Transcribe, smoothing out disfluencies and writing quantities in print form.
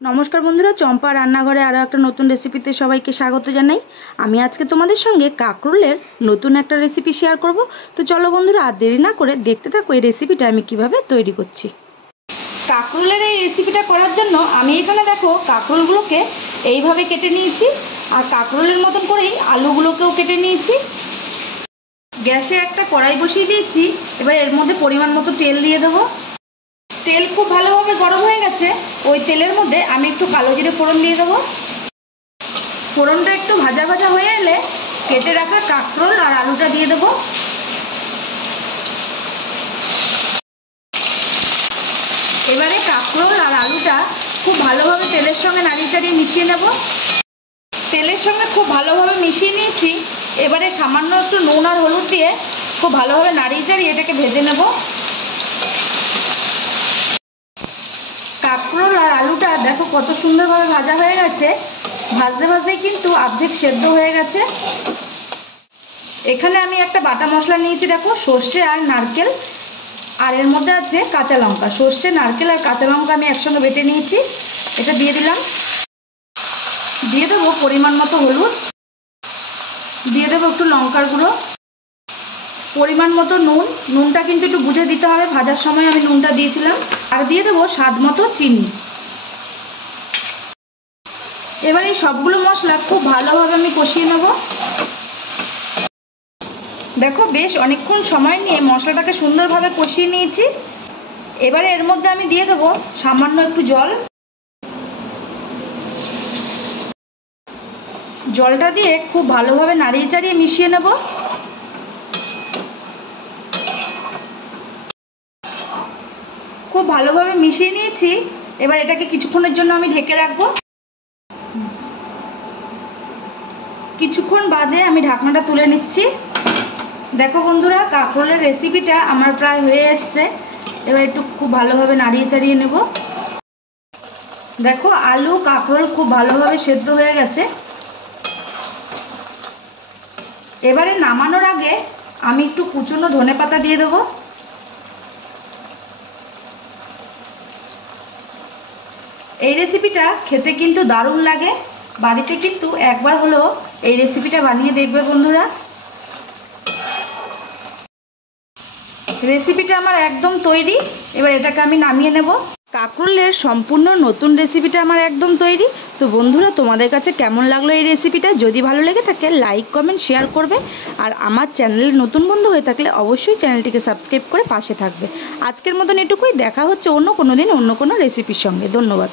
नमस्कार बंधुरा चम्पा रान्नाघरे आरो एक नतून रेसिपिते सबाइके स्वागत जानाई। आमी आजके तोमादेर संगे काकरोलेर नतून एक रेसिपि शेयर करब। तो चलो बंधुरा आर देरी ना करे देखते थाको एई रेसिपिटा आमी किभाबे तैरी करछि। काकरोलेर एई रेसिपिटा करार जोन्नो आमी एखाने देखो काकरोलगुलोके एइभाबे केटे निয়েছি আর काकरोलेर मतन करेई आलुगुलोकेও केटे निয়েছি। গ্যাসে একটা কড়াই বসিয়ে দিয়েছি। এবার এর মধ্যে পরিমাণ মতো তেল দিয়ে দেব। তেল খুব ভালোভাবে গরম হয়ে গেছে। ওই তেলের মধ্যে আমি একটু কালো জিরে ফোড়ন দিয়ে দেব। ফোড়নটা একটু ভাজা ভাজা হয়ে এলে কেটে রাখা কাঁকরোল আর আলুটা দিয়ে দেব। এবারে কাঁকরোল আর আলুটা খুব ভালোভাবে তেলের সঙ্গে নাড়িয়ে চাড়িয়ে মিশিয়ে নেব। তেলের সঙ্গে খুব ভালোভাবে মিশিয়ে নিয়েছি। এবারে সামান্য একটু নুন আর হলুদ দিয়ে খুব ভালোভাবে নাড়িয়ে চাড়িয়ে এটাকে ভেজে নেব। কাঁকরোল আর আলুটা দেখো কত সুন্দরভাবে ভাজা হয়ে গেছে। ভাজতে ভাজতেই কিন্তু অর্ধেক সেদ্ধ হয়ে গেছে। এখানে আমি একটা বাটা মশলা নিয়েছি, দেখো সর্ষে আর নারকেল, আর এর মধ্যে আছে কাঁচা লঙ্কা। সর্ষে, নারকেল আর কাঁচা লঙ্কা আমি একসঙ্গে বেটে নিয়েছি। এটা দিয়ে দিলাম। দিয়ে দেবো পরিমাণ মতো হলুদ, দিয়ে দেবো একটু লঙ্কার গুঁড়ো, পরিমাণ মতো নুন। নুনটা কিন্তু একটু বুঝে দিতে হবে, ভাজার সময় আমি নুনটা দিয়েছিলাম। আর দিয়ে দেবো স্বাদ মতো চিনি। এবার এই সবগুলো মশলা খুব ভালোভাবে আমি কষিয়ে নেব। দেখো বেশ অনেকক্ষণ সময় নিয়ে মশলাটাকে সুন্দরভাবে কষিয়ে নিয়েছি। এবারে এর মধ্যে আমি দিয়ে দেবো সামান্য একটু জল। জলটা দিয়ে খুব ভালোভাবে নাড়িয়ে চাড়িয়ে মিশিয়ে নেব। খুব ভালোভাবে মিশিয়ে নিয়েছি। এবার এটাকে কিছুক্ষণের জন্য আমি ঢেকে রাখবো। কিছুক্ষণ বাদে আমি ঢাকনাটা তুলে নিচ্ছি। দেখো বন্ধুরা কাঁকরোলের রেসিপিটা আমার প্রায় হয়ে এসছে। এবার একটু খুব ভালোভাবে নাড়িয়ে চাড়িয়ে নেব। দেখো আলু কাঁকরোল খুব ভালোভাবে সেদ্ধ হয়ে গেছে। এবারে নামানোর আগে আমি একটু কুচনো ধনেপাতা দিয়ে দেবো। এই রেসিপিটা খেতে কিন্তু দারুণ লাগে। বাড়িতে কিন্তু একবার হলেও এই রেসিপিটা বানিয়ে দেখবে বন্ধুরা। রেসিপিটা আমার একদম তৈরি। এবার এটাকে আমি নামিয়ে নেব। কাঁকরোলের সম্পূর্ণ নতুন রেসিপিটা আমার একদম তৈরি। তো বন্ধুরা তোমাদের কাছে কেমন লাগলো এই রেসিপিটা? যদি ভালো লেগে থাকে লাইক কমেন্ট শেয়ার করবে। আর আমার চ্যানেলে নতুন বন্ধু হয়ে থাকলে অবশ্যই চ্যানেলটিকে সাবস্ক্রাইব করে পাশে থাকবে। আজকের মতন এটুকুই। দেখা হচ্ছে অন্য কোনো দিন অন্য কোনো রেসিপির সঙ্গে। ধন্যবাদ।